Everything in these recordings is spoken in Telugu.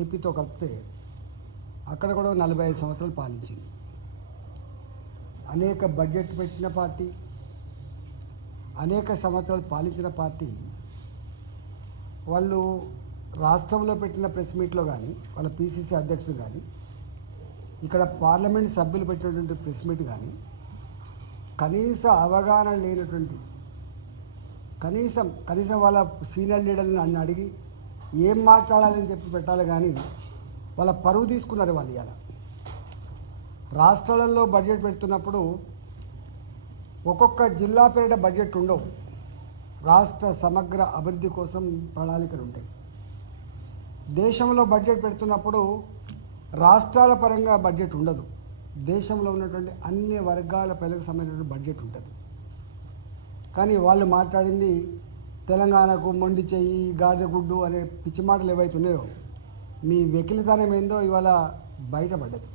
ఏపీతో కలిపితే అక్కడ కూడా 45 సంవత్సరాలు పాలించింది. అనేక బడ్జెట్ పెట్టిన పార్టీ, అనేక సంవత్సరాలు పాలించిన పార్టీ వాళ్ళు రాష్ట్రంలో పెట్టిన ప్రెస్ మీట్లో కానీ వాళ్ళ పీసీసీ అధ్యక్షుడు కానీ ఇక్కడ పార్లమెంట్ సభ్యులు పెట్టినటువంటి ప్రెస్ మీట్ కానీ కనీస అవగాహన లేనటువంటి కనీసం వాళ్ళ సీనియర్ లీడర్ని అన్ని అడిగి ఏం మాట్లాడాలని చెప్పి పెట్టాలి కానీ వాళ్ళ పరువు తీసుకున్నారు. వాళ్ళు ఇవాళ రాష్ట్రాలలో బడ్జెట్ పెడుతున్నప్పుడు ఒక్కొక్క జిల్లా పేరిట బడ్జెట్ ఉండవు. రాష్ట్ర సమగ్ర అభివృద్ధి కోసం ప్రణాళికలు ఉంటాయి. దేశంలో బడ్జెట్ పెడుతున్నప్పుడు రాష్ట్రాల పరంగా బడ్జెట్ ఉండదు. దేశంలో ఉన్నటువంటి అన్ని వర్గాల ప్రజలకు సంబంధించిన బడ్జెట్ ఉంటుంది. కానీ వాళ్ళు మాట్లాడింది తెలంగాణకు మొండి చెయ్యి, గాడిదగుడ్డు అనే పిచ్చి మాటలు ఏవైతున్నాయో మీ వెకిలితనం ఏందో ఇవాళ బయటపడ్డది.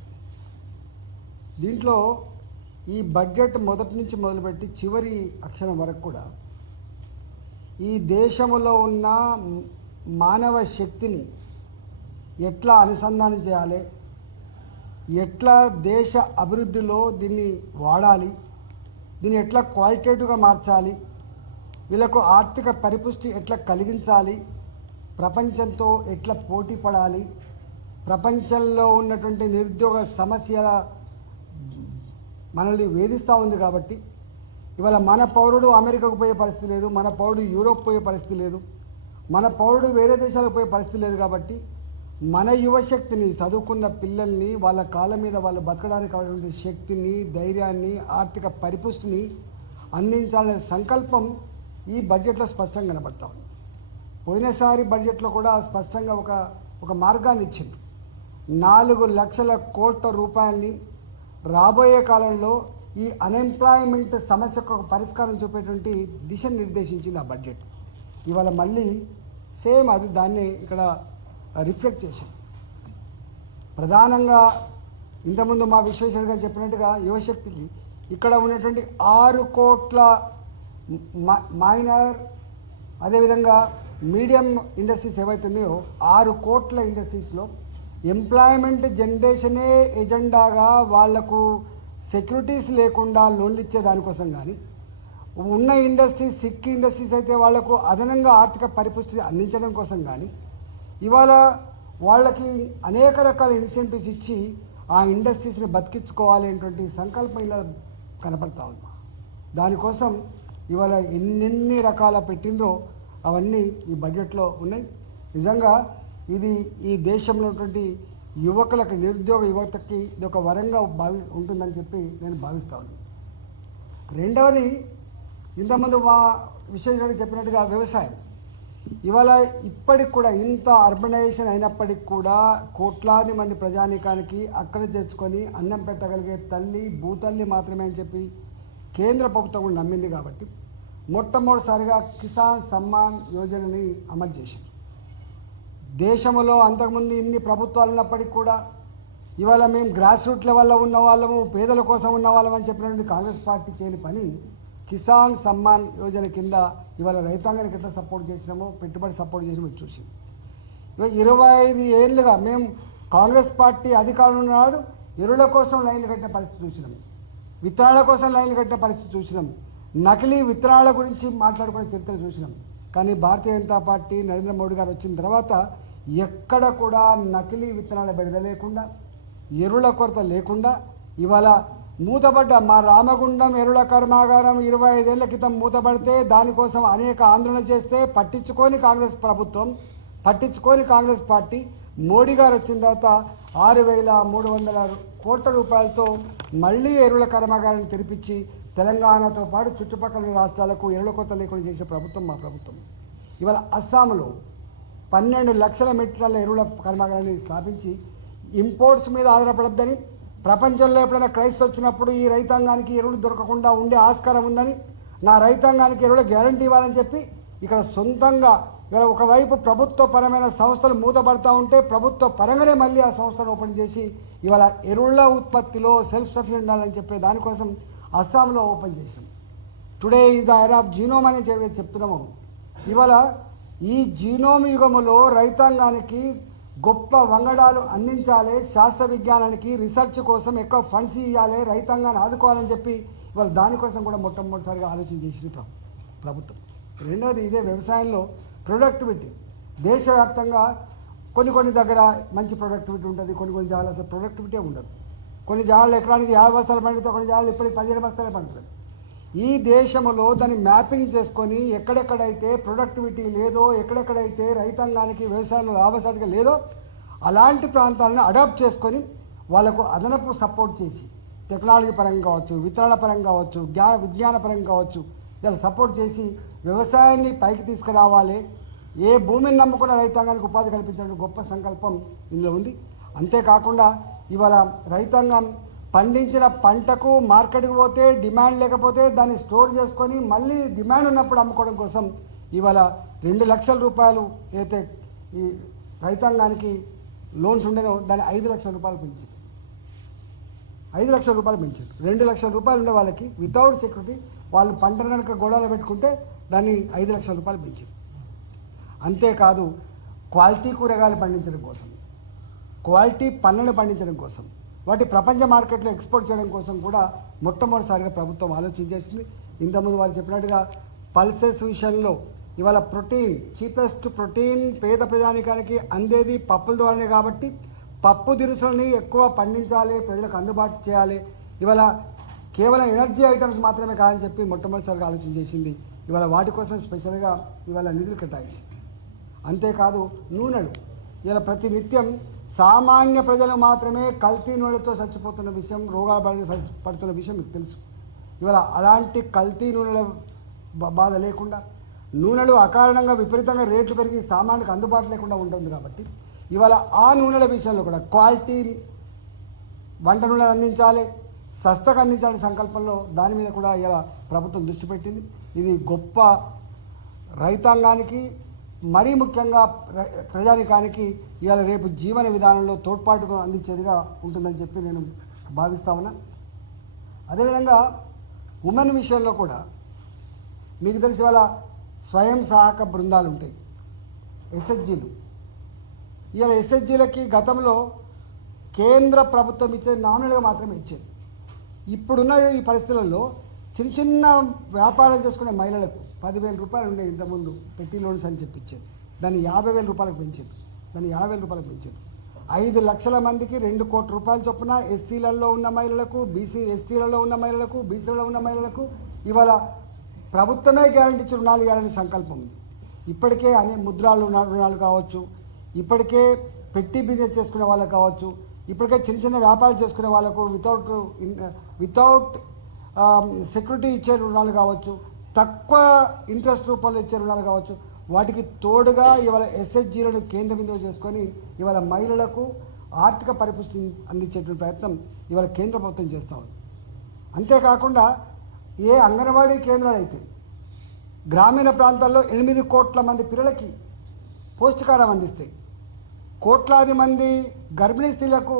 దీంట్లో ఈ బడ్జెట్ మొదటి నుంచి మొదలుపెట్టి చివరి అక్షరం వరకు కూడా ఈ దేశంలో ఉన్న మానవ శక్తిని ఎట్లా అనుసంధానం చేయాలి, ఎట్లా దేశ అభివృద్ధిలో దీన్ని వాడాలి, దీన్ని ఎట్లా క్వాలిటేటివ్గా మార్చాలి, వీళ్ళకు ఆర్థిక పరిపుష్టి ఎట్లా కలిగించాలి, ప్రపంచంతో ఎట్లా పోటీ పడాలి, ప్రపంచంలో ఉన్నటువంటి నిరుద్యోగ సమస్యల మనల్ని వేధిస్తూ ఉంది. కాబట్టి ఇవాళ మన పౌరుడు అమెరికాకు పోయే పరిస్థితి లేదు, మన పౌరుడు యూరోప్ పోయే పరిస్థితి లేదు, మన పౌరుడు వేరే దేశాలకు పోయే పరిస్థితి లేదు. కాబట్టి మన యువశక్తిని, చదువుకున్న పిల్లల్ని వాళ్ళ కాళ్ళ మీద వాళ్ళు బతకడానికి కావాల్సిన శక్తిని, ధైర్యాన్ని, ఆర్థిక పరిపుష్టిని అందించాలనే సంకల్పం ఈ బడ్జెట్లో స్పష్టంగా కనబడతా ఉంది. పోయినసారి బడ్జెట్లో కూడా స్పష్టంగా ఒక మార్గాన్ని ఇచ్చింది. 4 లక్షల కోట్ల రూపాయలని రాబోయే కాలంలో ఈ అన్ఎంప్లాయ్మెంట్ సమస్యకు ఒక పరిష్కారం చూపేటువంటి దిశను నిర్దేశించింది ఆ బడ్జెట్. ఇవాళ మళ్ళీ సేమ్ అది దాన్ని ఇక్కడ రిఫ్లెక్ట్ చేశాం. ప్రధానంగా ఇంతకుముందు మా విశ్వేశ్వర్ గారు చెప్పినట్టుగా యువశక్తికి ఇక్కడ ఉన్నటువంటి 6 కోట్ల మైనర్ అదేవిధంగా మీడియం ఇండస్ట్రీస్ ఏవైతే ఉన్నాయో 6 కోట్ల ఇండస్ట్రీస్లో ఎంప్లాయ్మెంట్ జనరేషనే ఎజెండాగా వాళ్లకు సెక్యూరిటీస్ లేకుండా లోన్లు ఇచ్చే దానికోసం కానీ, ఉన్న ఇండస్ట్రీస్ సిక్ ఇండస్ట్రీస్ అయితే వాళ్లకు అదనంగా ఆర్థిక పరిపుష్టి అందించడం కోసం కానీ ఇవాళ వాళ్ళకి అనేక రకాల ఇన్సెంటివ్స్ ఇచ్చి ఆ ఇండస్ట్రీస్ని బతికించుకోవాలి అనేటువంటి సంకల్పం ఇలా కనపడతా ఉంది. దానికోసం ఇవాళ ఎన్నెన్ని రకాల పెట్టిందో అవన్నీ ఈ బడ్జెట్లో ఉన్నాయి. నిజంగా ఇది ఈ దేశంలో ఉన్నటువంటి యువకులకు, నిరుద్యోగ యువతకి ఇది ఒక వరంగా ఉంటుందని చెప్పి నేను భావిస్తా ఉన్నాను. రెండవది, ఇంతకుముందు మా విశ్వేశ్వరుడు చెప్పినట్టుగా వ్యవసాయం ఇవాళ ఇప్పటికి కూడా ఇంత అర్బనైజేషన్ అయినప్పటికి కూడా కోట్లాది మంది ప్రజానీకానికి అక్కడ తెచ్చుకొని అన్నం పెట్టగలిగే తల్లి భూతల్లి మాత్రమే అని చెప్పి కేంద్ర ప్రభుత్వం కూడా నమ్మింది. కాబట్టి మొట్టమొదటిసారిగా కిసాన్ సమ్మాన్ యోజనని అమలు చేసింది. దేశంలో అంతకుముందు ఇన్ని ప్రభుత్వాలు ఉన్నప్పటికీ కూడా ఇవాళ మేము గ్రాస్ రూట్ లెవెల్లో ఉన్న వాళ్ళము, పేదల కోసం ఉన్న వాళ్ళం అని చెప్పినటువంటి కాంగ్రెస్ పార్టీ చేయని పని కిసాన్ సమ్మాన్ యోజన కింద ఇవాళ రైతాంగానికి ఎట్లా సపోర్ట్ చేసినామో, పెట్టుబడి సపోర్ట్ చేసినామో చూసింది. 25 ఏళ్ళుగా మేము కాంగ్రెస్ పార్టీ అధికారంలో ఉన్నాడు ఎరువుల కోసం లైన్లు కట్టిన పరిస్థితి చూసినాం, విత్తనాల కోసం లైన్లు కట్టిన పరిస్థితి చూసినాం, నకిలీ విత్తనాల గురించి మాట్లాడుకునే చరిత్ర చూసినాం. కానీ భారతీయ జనతా పార్టీ నరేంద్ర మోడీ గారు వచ్చిన తర్వాత ఎక్కడ కూడా నకిలీ విత్తనాల బెడద లేకుండా, ఎరువుల కొరత లేకుండా ఇవాళ మూతపడ్డ మా రామగుండం ఎరువుల కర్మాగారం 25 ఏళ్ల క్రితం మూతపడితే దానికోసం అనేక ఆందోళన చేస్తే పట్టించుకొని కాంగ్రెస్ పార్టీ మోడీ గారు వచ్చిన తర్వాత 6,300 కోట్ల రూపాయలతో మళ్ళీ ఎరువుల కర్మాగారాన్ని తెరిపించి తెలంగాణతో పాటు చుట్టుపక్కల రాష్ట్రాలకు ఎరువుల కొరత లేకుండా చేసే ప్రభుత్వం మా ప్రభుత్వం. ఇవాళ అస్సాంలో 12 లక్షల మెట్రిక్ టన్నుల ఎరువుల కర్మాగారాన్ని స్థాపించి ఇంపోర్ట్స్ మీద ఆధారపడద్దని, ప్రపంచంలో ఎప్పుడైనా క్రైసిస్ వచ్చినప్పుడు ఈ రైతాంగానికి ఎరువులు దొరకకుండా ఉండే ఆస్కారం ఉందని, నా రైతాంగానికి ఎరువుల గ్యారంటీ ఇవ్వాలని చెప్పి ఇక్కడ సొంతంగా ఒకవైపు ప్రభుత్వ పరమైన సంస్థలు మూతపడతా ఉంటే ప్రభుత్వ పరంగానే మళ్ళీ ఆ సంస్థను ఓపెన్ చేసి ఇవాళ ఎరువుల ఉత్పత్తిలో సెల్ఫ్ సఫిషియెంట్ ఉండాలని చెప్పే దానికోసం అస్సాంలో ఓపెన్ చేసాం. Today is the era of genome అని చెప్తున్నాము. ఇవాళ ఈ జీనోమ్ యుగములో రైతాంగానికి గొప్ప వంగడాలు అందించాలి, శాస్త్ర విజ్ఞానానికి రీసెర్చ్ కోసం ఎక్కువ ఫండ్స్ ఇవ్వాలి, రైతాంగాన్ని ఆదుకోవాలని చెప్పి ఇవాళ దానికోసం కూడా మొట్టమొదటిసారిగా ఆలోచన చేసింది ప్రభుత్వం. రెండవది ఇదే వ్యవసాయంలో ప్రొడక్టివిటీ. దేశవ్యాప్తంగా కొన్ని దగ్గర మంచి ప్రొడక్టివిటీ ఉంటుంది, కొన్ని జాగాలు అసలు ప్రొడక్టివిటీ ఉండదు. కొన్ని జాగాలు ఎకరానికి 50 బస్తాలు పండితే కొన్ని జాగాలు ఇప్పటికి 15 బస్తాలే పండుతుంది. ఈ దేశంలో దాన్ని మ్యాపింగ్ చేసుకొని ఎక్కడెక్కడైతే ప్రొడక్టివిటీ లేదో, ఎక్కడెక్కడైతే రైతాంగానికి వ్యవసాయంలో లాభసాటిగా లేదో అలాంటి ప్రాంతాలను అడాప్ట్ చేసుకొని వాళ్ళకు అదనపు సపోర్ట్ చేసి టెక్నాలజీ పరంగా కావచ్చు, విత్తనాల పరంగా కావచ్చు, విజ్ఞాన పరంగా కావచ్చు, ఇలా సపోర్ట్ చేసి వ్యవసాయాన్ని పైకి తీసుకురావాలి. ఏ భూమిని నమ్ముకున్న రైతాంగానికి ఉపాధి కల్పించడం గొప్ప సంకల్పం ఇందులో ఉంది. అంతేకాకుండా ఇవాళ రైతాంగం పండించిన పంటకు మార్కెట్కి పోతే డిమాండ్ లేకపోతే దాన్ని స్టోర్ చేసుకొని మళ్ళీ డిమాండ్ ఉన్నప్పుడు అమ్ముకోవడం కోసం ఇవాళ 2 లక్షల రూపాయలు అయితే ఈ రైతాంగానికి లోన్స్ ఉండేనో దాన్ని 5 లక్షల రూపాయలు పెంచారు. 5 లక్షల రూపాయలు పెంచారు. 2 లక్షల రూపాయలు ఉండే వాళ్ళకి వితౌట్ సెక్యూరిటీ వాళ్ళు పంటను కనుక గోడలో పెట్టుకుంటే దాన్ని 5 లక్షల రూపాయలు పెంచారు. అంతేకాదు క్వాలిటీ కూరగాయలు పండించడం కోసం, క్వాలిటీ పళ్ళను పండించడం కోసం, వాటి ప్రపంచ మార్కెట్లో ఎక్స్పోర్ట్ చేయడం కోసం కూడా మొట్టమొదటిసారిగా ప్రభుత్వం ఆలోచించేసింది. ఇంతకుముందు వాళ్ళు చెప్పినట్టుగా పల్సెస్ విషయంలో ఇవాళ ప్రోటీన్, చీపెస్ట్ ప్రోటీన్ పేద ప్రజానికానికి అందేది పప్పుల ద్వారానే కాబట్టి పప్పు దినుసులని ఎక్కువ పండించాలి, ప్రజలకు అందుబాటు చేయాలి. ఇవాళ కేవలం ఎనర్జీ ఐటమ్స్ మాత్రమే కాదని చెప్పి మొట్టమొదటిసారిగా ఆలోచన చేసింది. ఇవాళ వాటి కోసం స్పెషల్గా ఇవాళ నిధులు కేటాయించింది. అంతేకాదు నూనెలు ఇలా ప్రతి నిత్యం సామాన్య ప్రజలు మాత్రమే కల్తీ నూనెలతో చచ్చిపోతున్న విషయం, రోగాలు పడుతున్న విషయం మీకు తెలుసు. ఇవాళ అలాంటి కల్తీ నూనెల బాధ లేకుండా, నూనెలు అకారణంగా విపరీతంగా రేట్లు పెరిగి సామాన్యులకు అందుబాటు లేకుండా ఉంటుంది కాబట్టి ఇవాళ ఆ నూనెల విషయంలో కూడా క్వాలిటీ వంట నూనెలు అందించాలి, సస్తగా అందించాలనే సంకల్పంలో దాని మీద కూడా ఇలా ప్రభుత్వం దృష్టి పెట్టింది. ఇది గొప్ప రైతాంగానికి మరీ ముఖ్యంగా ప్రజానికానికి ఇవాళ రేపు జీవన విధానంలో తోడ్పాటును అందించేదిగా ఉంటుందని చెప్పి నేను భావిస్తా ఉన్నా. అదేవిధంగా ఉమెన్ విషయంలో కూడా మీకు తెలిసి ఇవాళ స్వయం సహాయక బృందాలు ఉంటాయి, ఎస్హెచ్జీలు. ఇవాళ ఎస్హెచ్జీలకి గతంలో కేంద్ర ప్రభుత్వం ఇచ్చేది నామినల్గా మాత్రమే ఇచ్చేది. ఇప్పుడున్న ఈ పరిస్థితులలో చిన్న చిన్న వ్యాపారం చేసుకునే మహిళలకు 10,000 రూపాయలు ఉండే ఇంతకుముందు పెట్టి లోన్స్ అని చెప్పించేది, దాన్ని 50,000 రూపాయలకు పెంచారు. 5 లక్షల మందికి 2 కోట్ల రూపాయల చొప్పున ఎస్సీలలో ఉన్న మహిళలకు, ఎస్టీలలో ఉన్న మహిళలకు, బీసీలలో ఉన్న మహిళలకు ఇవాళ ప్రభుత్వమే గ్యారంటీ ఇచ్చి రుణాలు ఇవ్వాలని సంకల్పం ఉంది. ఇప్పటికే ముద్రా రుణాలు కావచ్చు, ఇప్పటికే పెట్టి బిజినెస్ చేసుకునే వాళ్ళకు కావచ్చు, ఇప్పటికే చిన్న చిన్న వ్యాపారాలు చేసుకునే వాళ్ళకు వితౌట్ సెక్యూరిటీ ఇచ్చే రుణాలు కావచ్చు, తక్కువ ఇంట్రెస్ట్ రూపంలో ఇచ్చే రుణాలు కావచ్చు, వాటికి తోడుగా ఇవాళ ఎస్హెచ్జీలను కేంద్ర బిందువు చేసుకొని ఇవాళ మహిళలకు ఆర్థిక పరిపుష్టి అందించేటువంటి ప్రయత్నం ఇవాళ కేంద్ర ప్రభుత్వం చేస్తూ ఉంది. అంతేకాకుండా ఏ అంగన్వాడీ కేంద్రాలు అయితే గ్రామీణ ప్రాంతాల్లో 8 కోట్ల మంది పిల్లలకి పౌష్టికాహారం అందిస్తాయి, కోట్లాది మంది గర్భిణీ స్త్రీలకు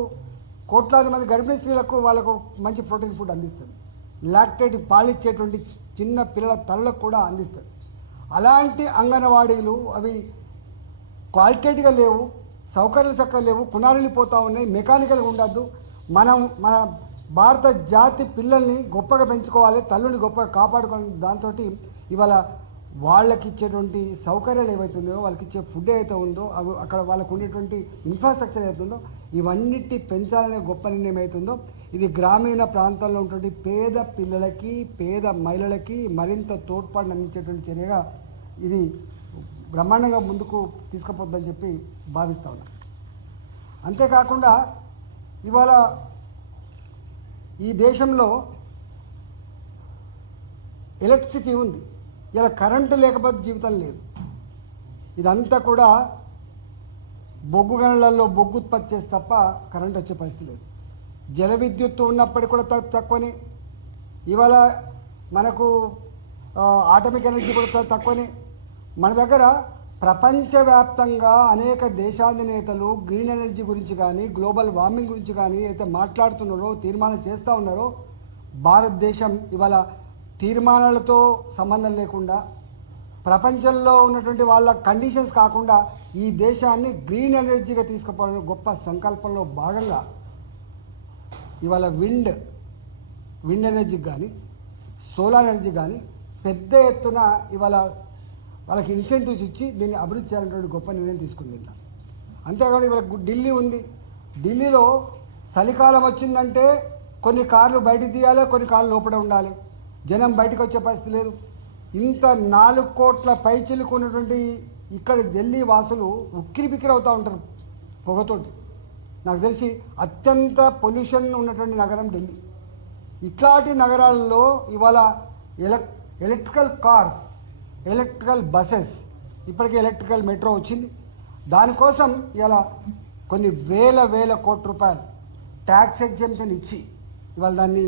వాళ్ళకు మంచి ప్రోటీన్ ఫుడ్ అందిస్తుంది, లాక్టేట్ పాలిచ్చేటువంటి చిన్న పిల్లల తల్లులకు కూడా అందిస్తుంది. అలాంటి అంగన్వాడీలు అవి క్వాలిటేట్గా లేవు, సౌకర్యాలు చక్కగా లేవు, పునారిల్లిపోతూ ఉన్నాయి, మెకానికల్గా ఉండద్దు. మన భారత జాతి పిల్లల్ని గొప్పగా పెంచుకోవాలి, తల్లుని గొప్పగా కాపాడుకోవాలి. దాంతో ఇవాళ వాళ్ళకి ఇచ్చేటువంటి సౌకర్యాలు ఏవైతున్నాయో, వాళ్ళకి ఇచ్చే ఫుడ్ ఏదైతే ఉందో, అవి అక్కడ వాళ్ళకు ఉండేటువంటి ఇన్ఫ్రాస్ట్రక్చర్ ఏదైతుందో ఇవన్నిటి పెంచాలనే గొప్ప నిర్ణయం అవుతుందో ఇది గ్రామీణ ప్రాంతాల్లో ఉన్నటువంటి పేద పిల్లలకి, పేద మహిళలకి మరింత తోడ్పాటును అందించేటువంటి చర్యగా ఇది బ్రహ్మాండంగా ముందుకు తీసుకుపోతుందని చెప్పి భావిస్తా ఉన్నాను. అంతేకాకుండా ఇవాళ ఈ దేశంలో ఎలక్ట్రిసిటీ ఉంది, ఇలా కరెంటు లేకపోతే జీవితం లేదు. ఇదంతా కూడా బొగ్గు గనులలో బొగ్గు ఉత్పత్తి చేసి తప్ప కరెంట్ వచ్చే పరిస్థితి లేదు. జల విద్యుత్తు ఉన్నప్పటికీ కూడా తక్కువనే, ఇవాళ మనకు ఆటమిక్ ఎనర్జీ కూడా తక్కువనే. మన దగ్గర ప్రపంచవ్యాప్తంగా అనేక దేశాధినేతలు గ్రీన్ ఎనర్జీ గురించి కానీ, గ్లోబల్ వార్మింగ్ గురించి కానీ అయితే మాట్లాడుతున్నారో, తీర్మానం చేస్తూ ఉన్నారో, భారతదేశం ఇవాళ తీర్మానాలతో సంబంధం లేకుండా ప్రపంచంలో ఉన్నటువంటి వాళ్ళ కండిషన్స్ కాకుండా ఈ దేశాన్ని గ్రీన్ ఎనర్జీగా తీసుకుపోవడం గొప్ప సంకల్పంలో భాగంగా ఇవాళ విండ్ ఎనర్జీకి కానీ సోలార్ ఎనర్జీ కానీ పెద్ద ఎత్తున ఇవాళ వాళ్ళకి ఇన్సెంటివ్స్ ఇచ్చి దీన్ని అభివృద్ధి చేయాలనేటువంటి గొప్ప నిర్ణయం తీసుకుంది. అంతేకాదు ఇవాళ ఢిల్లీ ఉంది. ఢిల్లీలో చలికాలం వచ్చిందంటే కొన్ని కార్లు బయటికి తీయాలి, కొన్ని కార్లు లోపల ఉండాలి. జనం బయటకు వచ్చే పరిస్థితి లేదు. ఇంత 4 కోట్ల పైచిలుకున్నటువంటి ఇక్కడ ఢిల్లీ వాసులు ఉక్కిరి బిక్కిరి అవుతూ ఉంటారు పొగతోటి. నాకు తెలిసి అత్యంత పొల్యూషన్ ఉన్నటువంటి నగరం ఢిల్లీ. ఇట్లాంటి నగరాల్లో ఇవాళ ఎలక్ట్రికల్ కార్స్, ఎలక్ట్రికల్ బసెస్, ఇప్పటికే ఎలక్ట్రికల్ మెట్రో వచ్చింది. దానికోసం ఇలా కొన్ని వేల కోట్ల రూపాయలు ట్యాక్స్ ఎగ్జెంప్షన్ ఇచ్చి ఇవాళ దాన్ని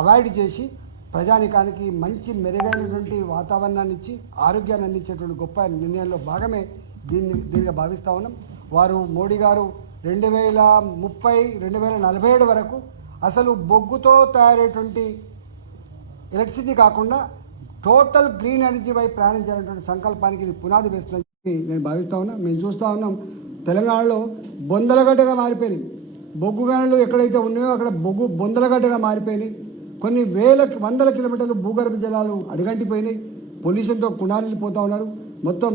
అవాయిడ్ చేసి ప్రజానికానికి మంచి మెరుగైనటువంటి వాతావరణాన్ని ఇచ్చి ఆరోగ్యాన్ని అందించేటువంటి గొప్ప నిర్ణయంలో భాగమే దీనిగా భావిస్తూ ఉన్నాం. వారు మోడీ గారు 2030, 2047 వరకు అసలు బొగ్గుతో తయారయ్యేటువంటి ఎలక్ట్రిసిటీ కాకుండా టోటల్ గ్రీన్ ఎనర్జీ వైపు ప్రయాణం చేయాలనేటువంటి సంకల్పానికి ఇది పునాది వేస్తుందని నేను భావిస్తూ ఉన్నా. మేము చూస్తూ ఉన్నాం తెలంగాణలో బొందలగడ్డగా మారిపోయినాయి. బొగ్గు గనులు ఎక్కడైతే ఉన్నాయో అక్కడ బొగ్గు బొందలగడ్డగా మారిపోయినాయి. కొన్ని వందల కిలోమీటర్లు భూగర్భ జలాలు అడుగంటిపోయినాయి. పొల్యూషన్తో కుణాలిపోతూ ఉన్నారు. మొత్తం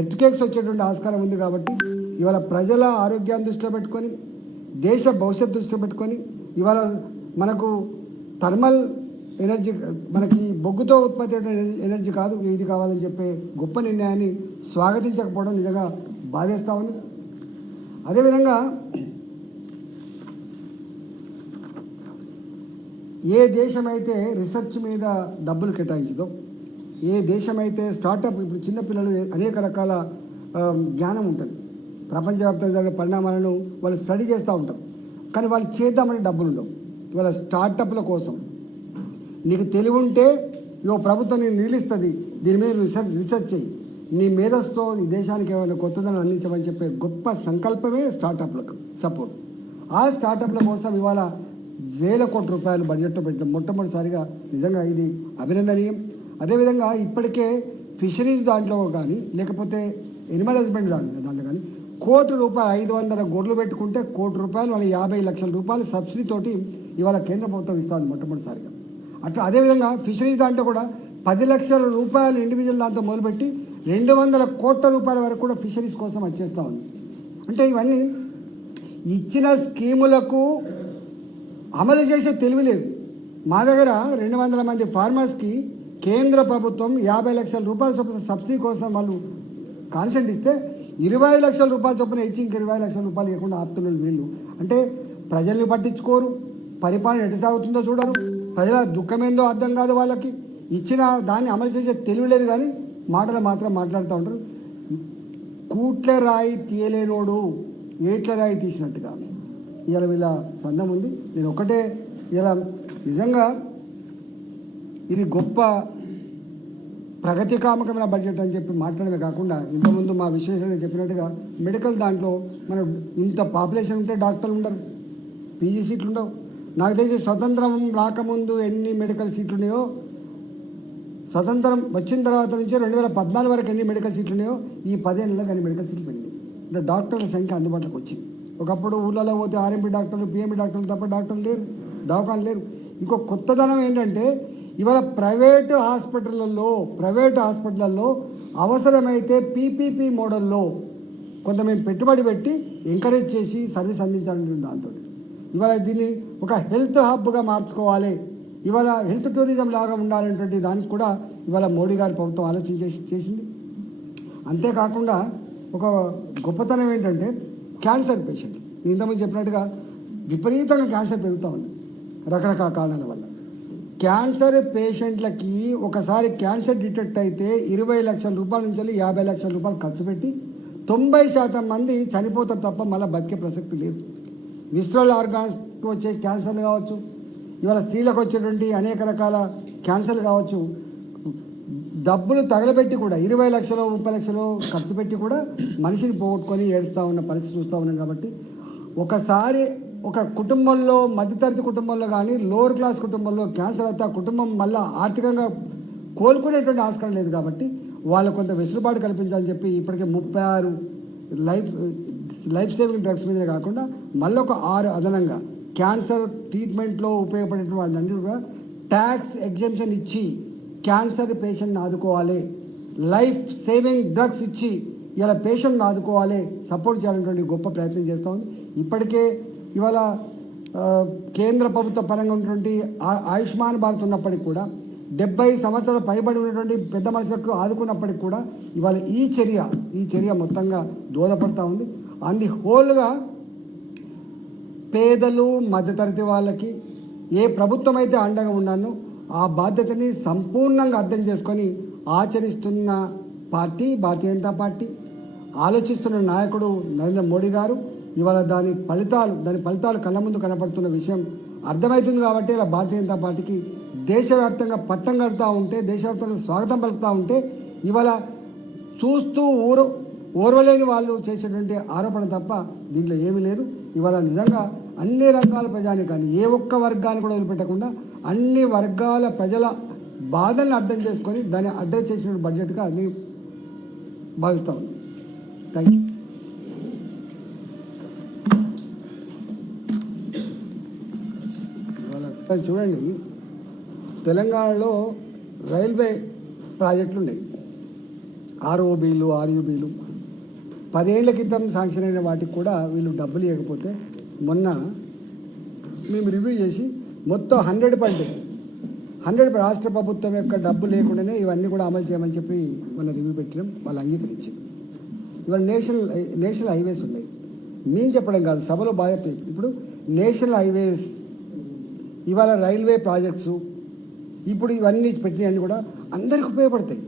ఎర్త్‌క్వేక్స్ వచ్చేటువంటి ఆస్కారం ఉంది. కాబట్టి ఇవాళ ప్రజల ఆరోగ్యాన్ని దృష్టిలో పెట్టుకొని, దేశ భవిష్యత్తు దృష్టిలో పెట్టుకొని ఇవాళ మనకు థర్మల్ ఎనర్జీ, మనకి బొగ్గుతో ఉత్పత్తి ఎనర్జీ కాదు ఇది కావాలని చెప్పే గొప్ప నిర్ణయాన్ని స్వాగతించకపోవడం నిజంగా బాధేస్తూ ఉంది. అదేవిధంగా ఏ దేశమైతే రీసెర్చ్ మీద డబ్బులు కేటాయించదో, ఏ దేశమైతే స్టార్టప్, ఇప్పుడు చిన్నపిల్లలు అనేక రకాల జ్ఞానం ఉంటుంది, ప్రపంచవ్యాప్తంగా జరిగే పరిణామాలను వాళ్ళు స్టడీ చేస్తూ ఉంటారు. కానీ వాళ్ళు చేద్దామని డబ్బులు ఉండవు. ఇవాళ స్టార్టప్ల కోసం నీకు తెలివి ఉంటే ప్రభుత్వం నేను నిలుస్తుంది, దీని మీద రీసెర్చ్ చేయి, నీ మేధస్తో ఈ దేశానికి ఏమైనా కొత్తదనం అందించమని చెప్పే గొప్ప సంకల్పమే స్టార్టప్లకు సపోర్ట్. ఆ స్టార్టప్ల కోసం ఇవాళ వేల కోట్ల రూపాయలు బడ్జెట్లో పెట్టడం మొట్టమొదటిసారిగా నిజంగా ఇది అభినందనీయం. అదేవిధంగా ఇప్పటికే ఫిషరీస్ దాంట్లో కానీ లేకపోతే ఎనిమల్ హస్బెండ్ దాంట్లో కానీ ₹1 కోటి 500 గొర్రెలు పెట్టుకుంటే ₹1 కోటి వాళ్ళ 50 లక్షల రూపాయలు సబ్సిడీతోటి ఇవాళ కేంద్ర ప్రభుత్వం ఇస్తుంది మొట్టమొదటిసారిగా. అట్లా అదేవిధంగా ఫిషరీస్ దాంట్లో కూడా 10 లక్షల రూపాయలు ఇండివిజువల్ దాంతో మొదలుపెట్టి 200 కోట్ల రూపాయల వరకు కూడా ఫిషరీస్ కోసం వచ్చేస్తూ ఉంది. అంటే ఇవన్నీ ఇచ్చిన స్కీములకు అమలు చేసే తెలివి లేదు. మా దగ్గర 200 మంది ఫార్మర్స్కి కేంద్ర ప్రభుత్వం 50 లక్షల రూపాయల చొప్పున సబ్సిడీ కోసం వాళ్ళు కాన్సెంట్ ఇస్తే 20 లక్షల రూపాయల చొప్పున ఇచ్చి ఇంక 20 లక్షల రూపాయలు ఇవ్వకుండా ఆపుతున్నారు వీళ్ళు. అంటే ప్రజల్ని పట్టించుకోరు, పరిపాలన ఎటు సాగుతుందో చూడరు, ప్రజల దుఃఖమేందో అర్థం కాదు వాళ్ళకి. ఇచ్చిన దాన్ని అమలు చేసే తెలివి లేదు, కానీ మాటలు మాత్రం మాట్లాడుతూ ఉంటారు. కూట్ల రాయి తీయలేనోడు ఏట్ల రాయి తీసినట్టుగా ఇవాళ వీళ్ళ సందం ఉంది. నేను ఒకటే ఇలా నిజంగా ఇది గొప్ప ప్రగతికామకమైన బడ్జెట్ అని చెప్పి మాట్లాడమే కాకుండా ఇంతకుముందు మా విశ్లేషణ చెప్పినట్టుగా మెడికల్ దాంట్లో మనం ఇంత పాపులేషన్ ఉంటే డాక్టర్లు ఉండరు, పీజీ సీట్లు ఉండవు. నాకు తెలిసి స్వతంత్రం రాకముందు ఎన్ని మెడికల్ సీట్లు ఉన్నాయో, స్వతంత్రం వచ్చిన తర్వాత నుంచి 2014 వరకు ఎన్ని మెడికల్ సీట్లు ఉన్నాయో ఈ 10 ఏళ్ళలో అన్ని మెడికల్ సీట్లు పెరిగింది. అంటే డాక్టర్ల సంఖ్య అందుబాటులోకి వచ్చింది. ఒకప్పుడు ఊళ్ళలో పోతే ఆర్ఎంపీ డాక్టర్లు, పిఎంపీ డాక్టర్లు తప్ప డాక్టర్లు లేరు, దవాఖాలు లేరు. ఇంకో కొత్తదనం ఏంటంటే ఇవాళ ప్రైవేటు హాస్పిటళ్ళల్లో అవసరమైతే పీపీపీ మోడల్లో కొంత మేము పెట్టుబడి పెట్టి ఎంకరేజ్ చేసి సర్వీస్ అందించాలని దాంతో ఇవాళ దీన్ని ఒక హెల్త్ హబ్గా మార్చుకోవాలి, ఇవాళ హెల్త్ టూరిజం లాగా ఉండాలనేటువంటి దానికి కూడా ఇవాళ మోడీ గారి ప్రభుత్వం చేసింది. అంతేకాకుండా ఒక గొప్పతనం ఏంటంటే క్యాన్సర్ పేషెంట్లు, ఇంతకుముందు చెప్పినట్టుగా విపరీతంగా క్యాన్సర్ పెరుగుతూ ఉంది రకరకాల కారణాల వల్ల. క్యాన్సర్ పేషెంట్లకి ఒకసారి క్యాన్సర్ డిటెక్ట్ అయితే 20 లక్షల రూపాయల నుంచి 50 లక్షల రూపాయలు ఖర్చు పెట్టి 90% మంది చనిపోతారు తప్ప మళ్ళీ బతికే ప్రసక్తి లేదు. విస్ట్రల్ ఆర్గాన్స్కి వచ్చే క్యాన్సర్లు కావచ్చు, ఇవాళ స్త్రీలకు వచ్చేటువంటి అనేక రకాల క్యాన్సర్లు కావచ్చు, డబ్బులు తగలబెట్టి కూడా 20 లక్షలు 30 లక్షలు ఖర్చు పెట్టి కూడా మనిషిని పోగొట్టుకొని ఏడుస్తూ ఉన్న పరిస్థితి చూస్తూ ఉన్నాం. కాబట్టి ఒకసారి ఒక కుటుంబంలో, మధ్యతరగతి కుటుంబంలో కానీ లోవర్ క్లాస్ కుటుంబంలో క్యాన్సర్ అయితే ఆ కుటుంబం మళ్ళీ ఆర్థికంగా కోలుకునేటువంటి ఆస్కారం లేదు కాబట్టి వాళ్ళకు కొంత వెసులుబాటు కల్పించాలని చెప్పి ఇప్పటికే 36 లైఫ్ సేవింగ్ డ్రగ్స్ మీదే కాకుండా మళ్ళీ ఒక 6 అదనంగా క్యాన్సర్ ట్రీట్మెంట్లో ఉపయోగపడేటువంటి వాళ్ళందరూ కూడా ట్యాక్స్ ఎగ్జెంప్షన్ ఇచ్చి క్యాన్సర్ పేషెంట్ని ఆదుకోవాలి, లైఫ్ సేవింగ్ డ్రగ్స్ ఇచ్చి ఇలా పేషెంట్ని ఆదుకోవాలి, సపోర్ట్ చేయాలనేటువంటి గొప్ప ప్రయత్నం చేస్తూ ఉంది. ఇప్పటికే ఇవాళ కేంద్ర ప్రభుత్వ పరంగా ఉన్నటువంటి ఆయుష్మాన్ భారత్ ఉన్నప్పటికీ కూడా 70 సంవత్సరాలు పైబడి ఉన్నటువంటి పెద్ద మనుషులకు ఆదుకున్నప్పటికి కూడా ఇవాళ ఈ చర్య మొత్తంగా దోహదపడతా ఉంది. అంది హోల్గా పేదలు మధ్యతరగతి వాళ్ళకి ఏ ప్రభుత్వం అయితే అండగా ఉన్నానో ఆ బాధ్యతని సంపూర్ణంగా అర్థం చేసుకొని ఆచరిస్తున్న పార్టీ భారతీయ జనతా పార్టీ, ఆలోచిస్తున్న నాయకుడు నరేంద్ర మోడీ గారు. ఇవాళ దాని ఫలితాలు కళ్ళ ముందు కనపడుతున్న విషయం అర్థమవుతుంది కాబట్టి ఇలా భారతీయ జనతా పార్టీకి దేశవ్యాప్తంగా పట్టం కడుతూ ఉంటే, దేశవ్యాప్తంగా స్వాగతం పలుకుతూ ఉంటే ఇవాళ చూస్తూ ఓర్వలేని వాళ్ళు చేసేటువంటి ఆరోపణ తప్ప దీంట్లో ఏమీ లేదు. ఇవాళ నిజంగా అన్ని రకాల ప్రజానికాన్ని ఏ ఒక్క వర్గాన్ని కూడా వదిలిపెట్టకుండా అన్ని వర్గాల ప్రజల బాధల్ని అర్థం చేసుకొని దాన్ని అడ్రస్ చేసిన బడ్జెట్గా అది భావిస్తూ ఉంది. Thank you. చూడండి, తెలంగాణలో రైల్వే ప్రాజెక్టులు ఉన్నాయి, ఆర్ఓబీలు ఆర్యూబీలు. 10 ఏళ్ల క్రితం శాంక్షన్ అయిన వాటికి కూడా వీళ్ళు డబ్బులు ఇవ్వకపోతే మొన్న మేము రివ్యూ చేసి మొత్తం 100 రాష్ట్ర ప్రభుత్వం యొక్క డబ్బు లేకుండానే ఇవన్నీ కూడా అమలు చేయమని చెప్పి మన రివ్యూ పెట్టినాం. వాళ్ళు అంగీకరించారు. ఇవాళ నేషనల్ హైవేస్ ఉన్నాయి. మేము చెప్పడం కాదు, సభలో బాగా ఇప్పుడు నేషనల్ హైవేస్, ఇవాళ రైల్వే ప్రాజెక్ట్స్, ఇప్పుడు ఇవన్నీ పెట్టినవన్నీ కూడా అందరికి ఉపయోగపడతాయి.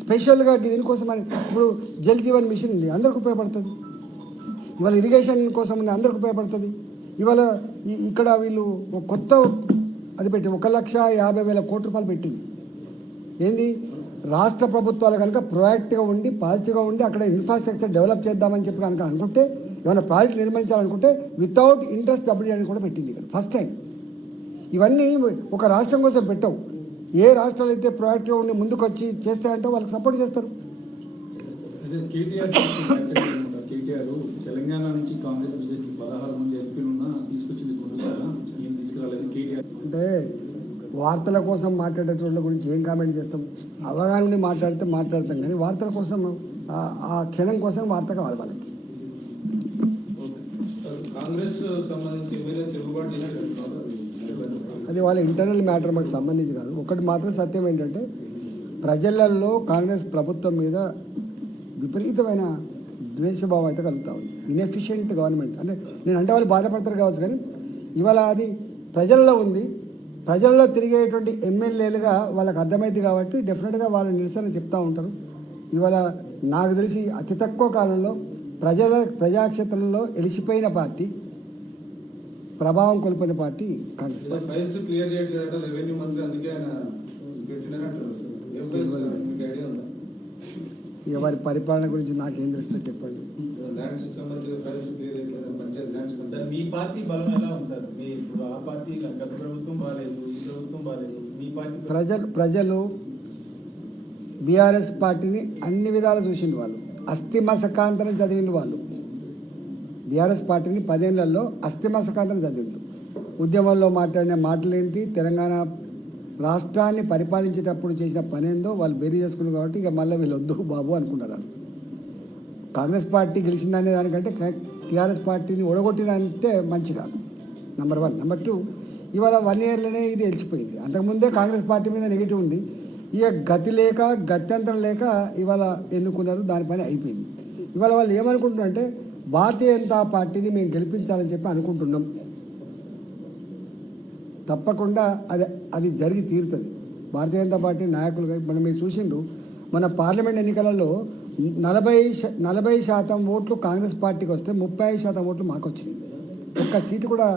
స్పెషల్గా దీనికోసం ఇప్పుడు జల్ జీవన్ మిషన్ ఉంది, అందరికి ఉపయోగపడుతుంది. ఇవాళ ఇరిగేషన్ కోసం ఉంది, అందరికి ఉపయోగపడుతుంది. ఇవాళ ఇక్కడ వీళ్ళు కొత్త అది పెట్టి 1,50,000 కోట్ల రూపాయలు పెట్టింది. ఏంది, రాష్ట్ర ప్రభుత్వాలు కనుక ప్రొయాక్టివ్గా ఉండి పాజిటివ్గా ఉండి అక్కడ ఇన్ఫ్రాస్ట్రక్చర్ డెవలప్ చేద్దామని చెప్పి కనుక అనుకుంటే, ఏమైనా ప్రాజెక్ట్ నిర్మించాలనుకుంటే వితౌట్ ఇంట్రెస్ట్ డబ్బులు అని కూడా పెట్టింది ఇక్కడ ఫస్ట్ టైం. ఇవన్నీ ఒక రాష్ట్రం కోసం పెట్టవు. ఏ రాష్ట్రాలు అయితే ప్రొయాక్టివ్గా ఉండి ముందుకు వచ్చి చేస్తాయంటే వాళ్ళకి సపోర్ట్ చేస్తారు. కేటీఆర్ తెలంగాణ నుంచి కాంగ్రెస్ బీజేపీ 16 మంది ఎంపీలున్నా తీసుకొచ్చింది తీసుకురాలేదు కేటీఆర్. అంటే వార్తల కోసం మాట్లాడేటోళ్ళ గురించి ఏం కామెంట్ చేస్తాం? అవగాహన నుండి మాట్లాడతాం కానీ వార్తల కోసం ఆ క్షణం కోసం వార్త కావాలి వాళ్ళకి. కాంగ్రెస్ సంబంధించి అది వాళ్ళ ఇంటర్నల్ మ్యాటర్, మాకు సంబంధించి కాదు. ఒకటి మాత్రం సత్యం ఏంటంటే ప్రజలలో కాంగ్రెస్ ప్రభుత్వం మీద విపరీతమైన ద్వేషభావం అయితే కలుగుతూ ఉంది. ఇన్ఎఫిషియెంట్ గవర్నమెంట్ అంటే నేను వాళ్ళు బాధపడతారు కావచ్చు, కానీ ఇవాళ అది ప్రజల్లో ఉంది. ప్రజల్లో తిరిగేటువంటి ఎమ్మెల్యేలుగా వాళ్ళకి అర్థమైంది కాబట్టి డెఫినెట్గా వాళ్ళ నిరసన చెప్తూ ఉంటారు. ఇవాళ నాకు తెలిసి అతి తక్కువ కాలంలో ప్రజాక్షేత్రంలో ఎలిసిపోయిన పార్టీ, ప్రభావం కోల్పోయిన పార్టీ కాంగ్రెస్ పార్టీ. ఇక వారి పరిపాలన గురించి నాకేం తెలుస్తుందో చెప్పండి. మీ పార్టీ బలం ఎలా ఉంది సార్? మీ ఇప్పుడు ఆ పార్టీ గత ప్రభుత్వం బాగాలేదు, ఈ ప్రభుత్వం బాగాలేదు, మీ పార్టీ ప్రజలు బీఆర్ఎస్ పార్టీని అన్ని విధాలు చూసింది. వాళ్ళు అస్థిమసకాంతరం చదివిండు. వాళ్ళు బీఆర్ఎస్ పార్టీని 10 ఏళ్లలో అస్థిమసకాంతరం చదివిండు. ఉద్యమంలో మాట్లాడిన మాటలేంటి, తెలంగాణ రాష్ట్రాన్ని పరిపాలించేటప్పుడు చేసిన పని ఏందో వాళ్ళు బేరీ చేసుకున్నారు. కాబట్టి ఇక మళ్ళీ వీళ్ళు వద్దు బాబు అనుకున్నారు. కాంగ్రెస్ పార్టీ గెలిచిందనే దానికంటే టీఆర్ఎస్ పార్టీని ఓడగొట్టినంటే మంచిగా నెంబర్ 1. నెంబర్ 2, ఇవాళ 1 ఇయర్లోనే ఇది గెలిచిపోయింది. అంతకుముందే కాంగ్రెస్ పార్టీ మీద నెగిటివ్ ఉంది. ఇక గత్యంతరం లేక ఇవాళ ఎన్నుకున్నారు, దానిపైన అయిపోయింది. ఇవాళ వాళ్ళు ఏమనుకుంటున్నారంటే భారతీయ జనతా పార్టీని మేము గెలిపించాలని చెప్పి అనుకుంటున్నాం. తప్పకుండా అది జరిగి తీరుతుంది. భారతీయ జనతా పార్టీ నాయకులుగా మనం మీరు చూసిండ్రు, మన పార్లమెంట్ ఎన్నికలలో 40% ఓట్లు కాంగ్రెస్ పార్టీకి వస్తే 35% ఓట్లు మాకు వచ్చినాయి. ఒక్క సీటు కూడా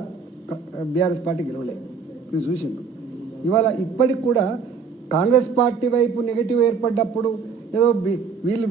బీఆర్ఎస్ పార్టీ గెలవలేదు. మీరు చూసిండ్రు. ఇవాళ ఇప్పటికి కూడా కాంగ్రెస్ పార్టీ వైపు నెగిటివ్ ఏర్పడ్డప్పుడు ఏదో వీళ్ళు